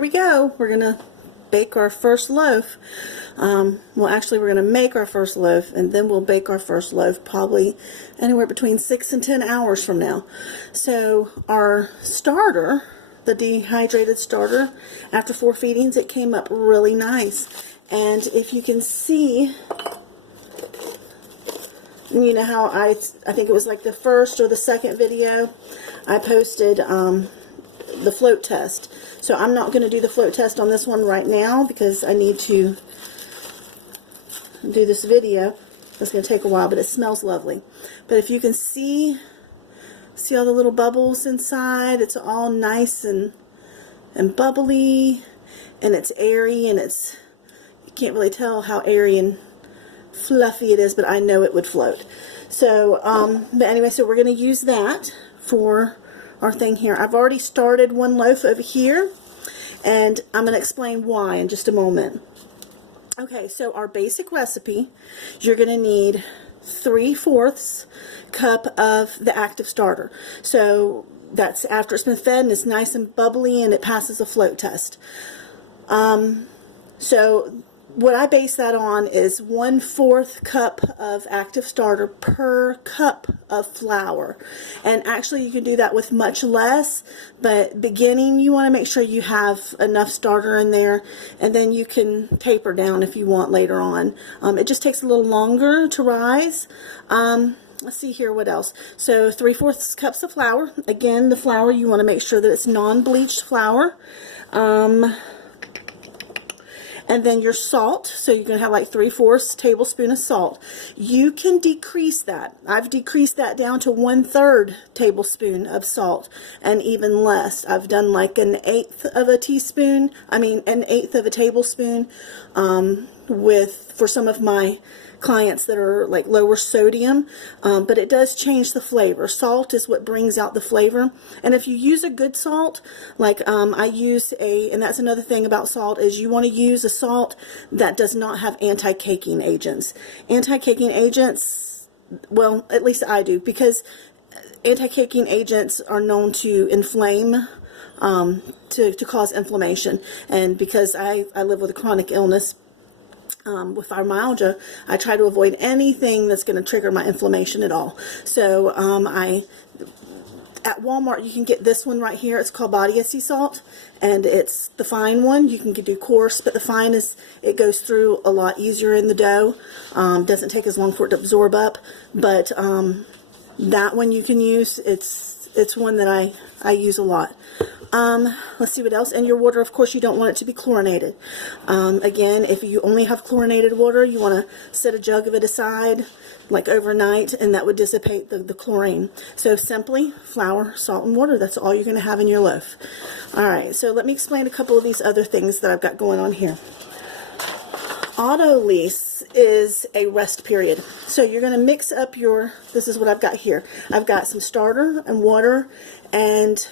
here we go. We're going to bake our first loaf. Well, actually, we're going to make our first loaf, and then we'll bake our first loaf probably anywhere between 6 and 10 hours from now. So our starter, the dehydrated starter, after 4 feedings, it came up really nice. And if you can see, you know how I think it was like the first or the second video, I posted the float test. So I'm not going to do the float test on this one right now because I need to do this video. It's going to take a while, but it smells lovely. But if you can see all the little bubbles inside, it's all nice and bubbly, and it's airy, and you can't really tell how airy and fluffy it is, but I know it would float. So, but anyway, so we're going to use that for our thing here. I've already started one loaf over here, and I'm going to explain why in just a moment. Okay, so our basic recipe, you're going to need 3/4 cup of the active starter. So that's after it's been fed and it's nice and bubbly and it passes a float test. So what I base that on is 1/4 cup of active starter per cup of flour. And actually you can do that with much less, but beginning you want to make sure you have enough starter in there, and then you can taper down if you want later on. It just takes a little longer to rise. Let's see here what else. So 3/4 cups of flour. Again, the flour, you want to make sure that it's non-bleached flour. And then your salt, so you're going to have like 3/4 tablespoon of salt. You can decrease that. I've decreased that down to 1/3 tablespoon of salt, and even less. I've done like an 1/8 of a teaspoon, an 1/8 of a tablespoon for some of my clients that are like lower sodium, but it does change the flavor. Salt is what brings out the flavor, and if you use a good salt, like I use and that's another thing about salt, is you want to use a salt that does not have anti-caking agents. Anti-caking agents, well, at least I do, because anti-caking agents are known to inflame, to cause inflammation, and because I live with a chronic illness, with fibromyalgia, I try to avoid anything that's going to trigger my inflammation at all. So at Walmart you can get this one right here. It's called Body sea salt, and it's the fine one. You can do coarse, but the fine it goes through a lot easier in the dough. Doesn't take as long for it to absorb up, but that one you can use. It's one that I use a lot. Let's see what else. And your water, of course, you don't want it to be chlorinated. Again, if you only have chlorinated water, you want to set a jug of it aside like overnight, and that would dissipate the chlorine. So simply flour, salt, and water. That's all you're going to have in your loaf. Alright, so let me explain a couple of these other things that I've got going on here. Autolyse is a rest period. So you're going to mix up this is what I've got here. I've got some starter and water and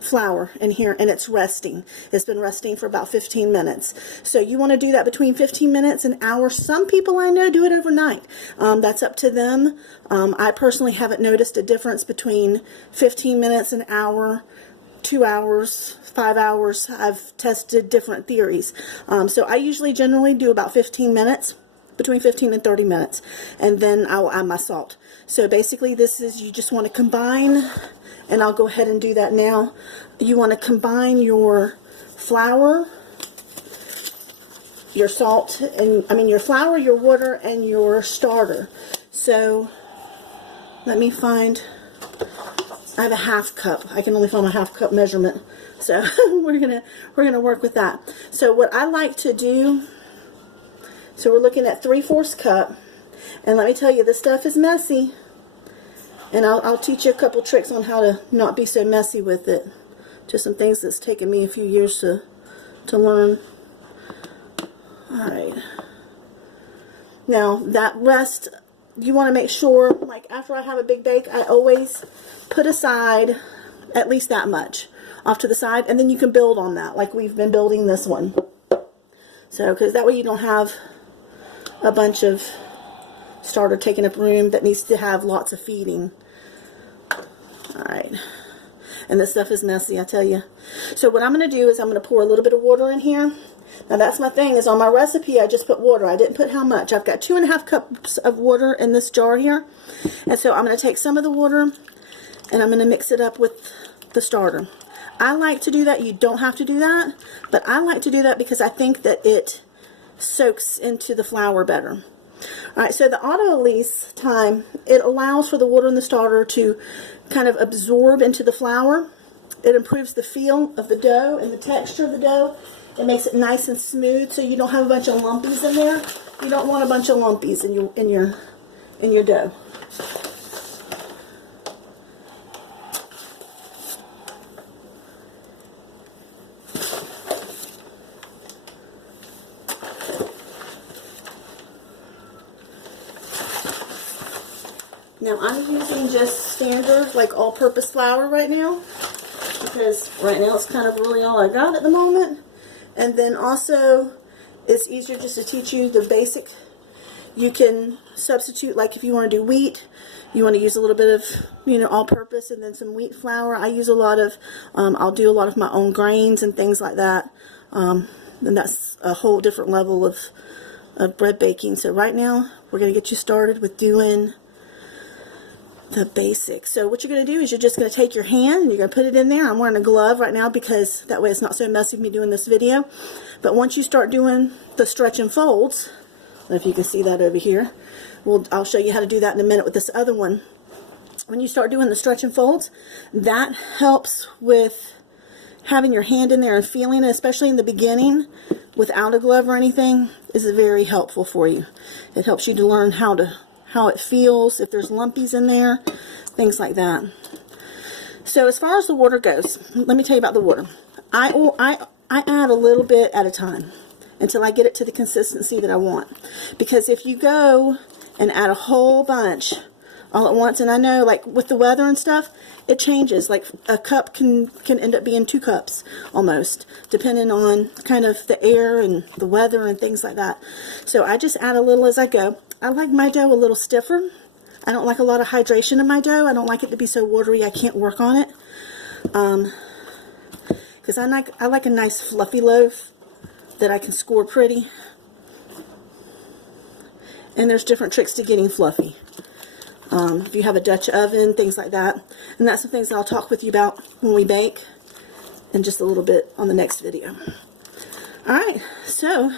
flour in here, and it's resting. It's been resting for about 15 minutes. So you want to do that between 15 minutes and an hour. Some people I know do it overnight. That's up to them. I personally haven't noticed a difference between 15 minutes, an hour, 2 hours, 5 hours. I've tested different theories. So I usually generally do about 15 minutes, between 15 and 30 minutes, and then I'll add my salt. So basically this is, you just want to combine, and I'll go ahead and do that now. You want to combine your flour, your salt, and your flour, your water, and your starter. So let me find, I have a 1/2 cup. I can only find my 1/2 cup measurement. So we're gonna work with that. So what I like to do, so we're looking at 3/4 cup, and let me tell you, this stuff is messy. And I'll teach you a couple tricks on how to not be so messy with it. Just some things that's taken me a few years to learn. Alright. Now, that rest, you want to make sure, like after I have a big bake, I always put aside at least that much off to the side, and then you can build on that, like we've been building this one. So, because that way you don't have a bunch of starter taking up room that needs to have lots of feeding. Alright. And this stuff is messy, I tell you. So what I'm going to do is I'm going to pour a little bit of water in here. Now that's my thing, is on my recipe I just put water. I didn't put how much. I've got 2.5 cups of water in this jar here. And so I'm going to take some of the water and I'm going to mix it up with the starter. I like to do that. You don't have to do that, but I like to do that because I think that it soaks into the flour better. Alright, so the Autolyse time, it allows for the water in the starter to kind of absorb into the flour. It improves the feel of the dough and the texture of the dough. It makes it nice and smooth so you don't have a bunch of lumpies in there. You don't want a bunch of lumpies in your dough. Now I'm using just standard, like all-purpose flour right now, because right now it's kind of really all I got at the moment. And then also, it's easier just to teach you the basic. You can substitute, like if you want to do wheat, you want to use a little bit of, you know, all-purpose and then some wheat flour. I use a lot of, I'll do a lot of my own grains and things like that. And that's a whole different level of bread baking. So right now, we're going to get you started with doing the basics. So what you're going to do is you're just going to take your hand and you're going to put it in there. I'm wearing a glove right now because that way it's not so messy with me doing this video. But once you start doing the stretch and folds, I don't know if you can see that over here. I'll show you how to do that in a minute with this other one. When you start doing the stretch and folds, that helps with having your hand in there and feeling it, especially in the beginning without a glove or anything, is very helpful for you. It helps you to learn how it feels, if there's lumpies in there, things like that. So as far as the water goes, let me tell you about the water. I add a little bit at a time until I get it to the consistency that I want. Because if you go and add a whole bunch all at once, and I know like with the weather and stuff, it changes. Like a cup can end up being 2 cups almost, depending on kind of the air and the weather and things like that. So I just add a little as I go. I like my dough a little stiffer. I don't like a lot of hydration in my dough. I don't like it to be so watery I can't work on it. Because I like a nice fluffy loaf that I can score pretty. And there's different tricks to getting fluffy. If you have a Dutch oven, things like that. And that's some things that I'll talk with you about when we bake in just a little bit on the next video. Alright, so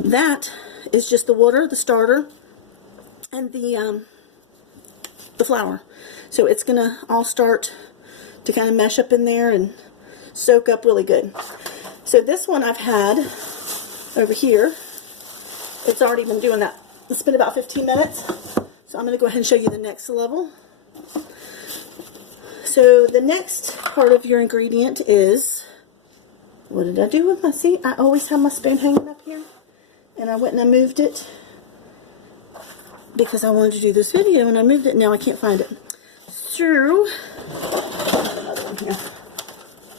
that is just the water, the starter, and the flour. So it's going to all start to kind of mesh up in there and soak up really good. So this one I've had over here, it's already been doing that. It's been about 15 minutes. So I'm going to go ahead and show you the next level. So the next part of your ingredient is, what did I do with my, see, I always have my spoon hanging up here. And I went and I moved it because I wanted to do this video, and I moved it. Now I can't find it. So, another one here.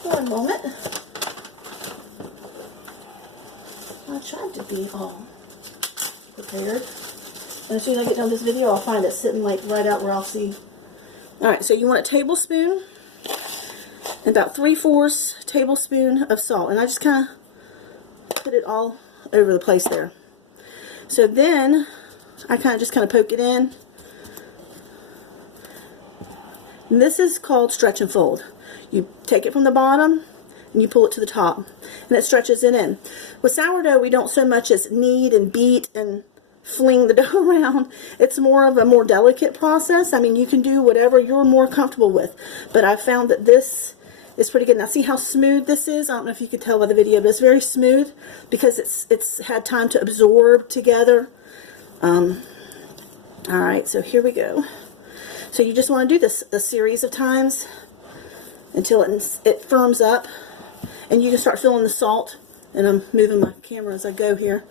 One moment. I tried to be all prepared. And as soon as I get done this video, I'll find it sitting like right out where I'll see. Alright, so you want a tablespoon and about 3/4 tablespoon of salt. And I just kind of put it all over the place there. So then I just kind of poke it in. And this is called stretch and fold. You take it from the bottom and you pull it to the top, and it stretches it in. With sourdough, we don't so much as knead and beat and fling the dough around. It's more of a more delicate process. I mean, you can do whatever you're more comfortable with, but I've found that this is pretty good. Now see how smooth this is? I don't know if you can tell by the video, but it's very smooth because it's had time to absorb together. Alright, so here we go. So you just want to do this a series of times until it firms up, and you can start feeling the salt. And I'm moving my camera as I go here.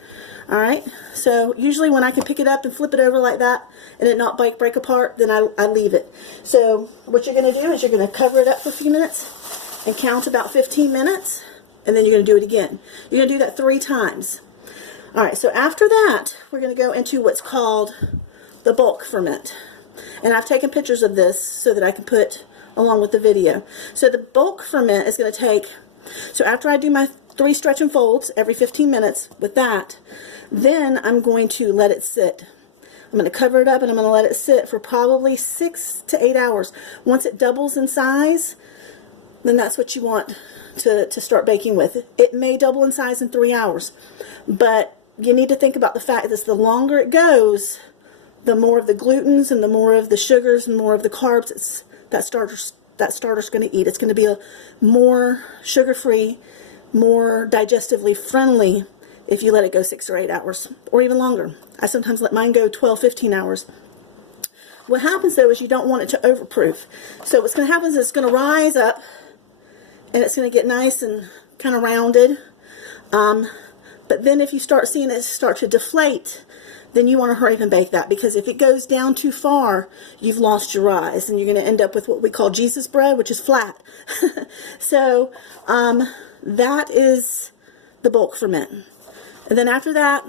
Alright, so usually when I can pick it up and flip it over like that and it not break apart, then I leave it. So what you're going to do is you're going to cover it up for a few minutes and count about 15 minutes, and then you're going to do it again. You're going to do that 3 times. Alright, so after that, we're going to go into what's called the bulk ferment. And I've taken pictures of this so that I can put along with the video. So the bulk ferment is going to take, so after I do my 3 stretch and folds every 15 minutes with that, then I'm going to let it sit. I'm going to cover it up and I'm going to let it sit for probably 6 to 8 hours. Once it doubles in size, then that's what you want to start baking with. It may double in size in 3 hours, but you need to think about the fact that the longer it goes, the more of the glutens and the more of the sugars and more of the carbs that starter's going to eat. It's going to be a more sugar-free, more digestively friendly if you let it go 6 or 8 hours, or even longer. I sometimes let mine go 12, 15 hours. What happens though is you don't want it to overproof. So what's going to happen is it's going to rise up and it's going to get nice and kind of rounded. But then if you start seeing it start to deflate, then you want to hurry up and bake that, because if it goes down too far, you've lost your rise and you're going to end up with what we call Jesus bread, which is flat. So that is the bulk ferment. And then after that,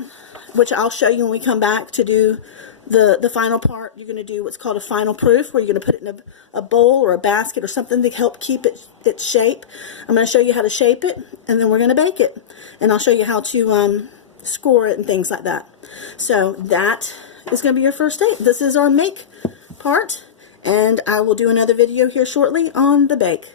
which I'll show you when we come back to do the final part, you're going to do what's called a final proof, where you're going to put it in a bowl or a basket or something to help keep its shape. I'm going to show you how to shape it, and then we're going to bake it. And I'll show you how to score it and things like that. So that is going to be your first date. This is our make part, and I will do another video here shortly on the bake.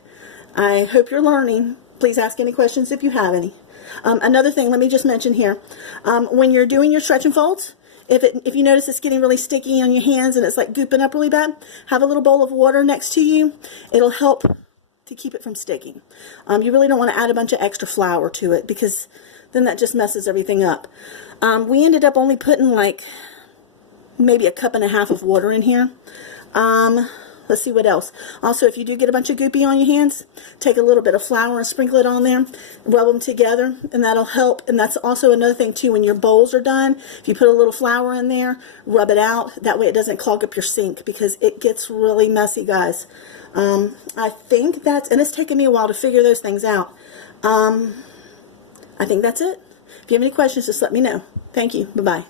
I hope you're learning. Please ask any questions if you have any. Another thing, let me just mention here, when you're doing your stretch and folds, if you notice it's getting really sticky on your hands and it's like gooping up really bad, have a little bowl of water next to you. It'll help to keep it from sticking. You really don't want to add a bunch of extra flour to it, because then that just messes everything up. We ended up only putting like maybe 1.5 cups of water in here. Let's see what else. Also, if you do get a bunch of goopy on your hands, take a little bit of flour and sprinkle it on there, rub them together, and that'll help. And that's also another thing too, when your bowls are done, if you put a little flour in there, rub it out. That way it doesn't clog up your sink, because it gets really messy, guys. I think that's, and it's taken me a while to figure those things out. I think that's it. If you have any questions, just let me know. Thank you. Bye-bye.